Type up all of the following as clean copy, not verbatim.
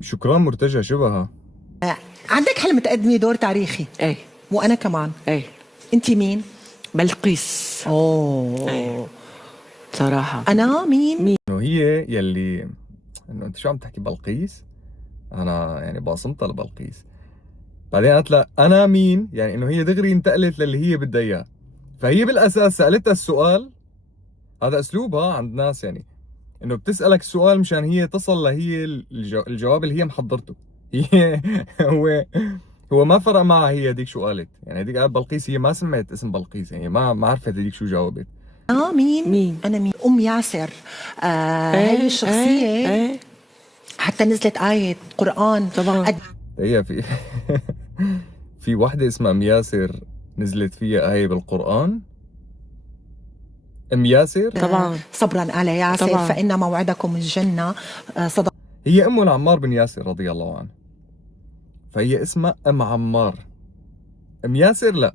شكران مرتجى شبهها. عندك حلم تقدمي دور تاريخي؟ ايه وأنا كمان. ايه أنت مين؟ بلقيس. أوه. ايه صراحة. أنا مين؟ انه هي يلي انه انت شو عم تحكي بلقيس؟ انا يعني باصمتها لبلقيس. بعدين قالت لها انا مين؟ يعني انه هي دغري انتقلت للي هي بدها اياه. فهي بالاساس سالتها السؤال، هذا اسلوبها عند ناس يعني، انه بتسالك السؤال مشان هي تصل لهي الجواب اللي هي محضرته. هي هو ما فرق معها هي هذيك شو قالت، يعني هذيك قالت بلقيس، هي ما سمعت اسم بلقيس، يعني ما عرفت هذيك شو جاوبت. مين؟ أنا مين؟ أم ياسر. هاي الشخصية ايه حتى نزلت آية قرآن طبعا. هي في في وحده اسمها ام ياسر نزلت فيها آية بالقرآن. ام ياسر طبعا صبرا آل ياسر طبعا. فإن موعدكم الجنة. صدق. هي ام العمار بن ياسر رضي الله عنه، فهي اسمها ام عمار. ام ياسر لا،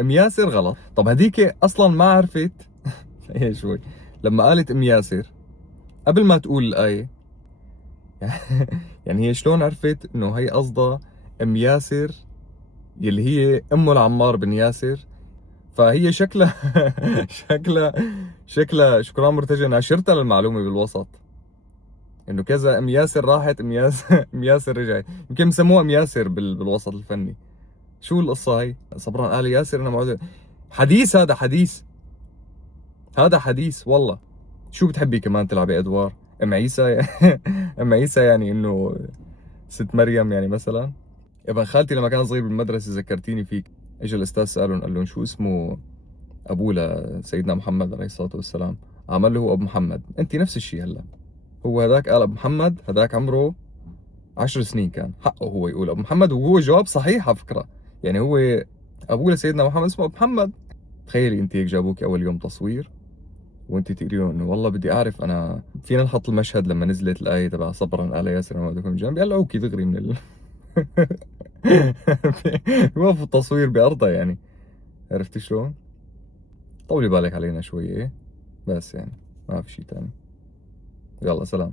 ام ياسر غلط. طب هذيك اصلا ما عرفت. هي شوي لما قالت ام ياسر قبل ما تقول الآية، يعني هي شلون عرفت انه هي قصدها ام ياسر يلي هي ام العمار بن ياسر؟ فهي شكلها شكلها شكران مرتجى ناشرتها للمعلومة بالوسط، انه كذا ام ياسر راحت ام ياسر ام ياسر رجعت، يمكن بسموها ام ياسر بالوسط الفني. شو القصة هي؟ صبرا آل ياسر انا موعد حديث، هذا حديث، هذا حديث والله. شو بتحبي كمان تلعبي ادوار؟ ام عيسى؟ ام عيسى يعني انه ست مريم يعني مثلا. ابن خالتي لما كان صغير بالمدرسة ذكرتيني فيك، اجى الاستاذ سألهم قال لهم شو اسمه ابوه لسيدنا محمد عليه الصلاة والسلام؟ عمل له هو ابو محمد. انت نفس الشيء هلا، هو هذاك قال ابو محمد، هذاك عمره 10 سنين كان حقه هو يقول ابو محمد، وهو جواب صحيح على فكرة. يعني هو ابوه لسيدنا محمد اسمه ابو محمد. تخيلي انت هيك جابوك اول يوم تصوير وانت تقولي له انه والله بدي اعرف انا، فينا نحط المشهد لما نزلت الايه تبع صبرا آل ياسر ما بدكم جنبي، قلعوكي دغري من وقفوا التصوير بأرضها يعني. عرفتي شلون؟ طولي بالك علينا شوي ايه، بس يعني ما في شيء تاني. يلا سلام.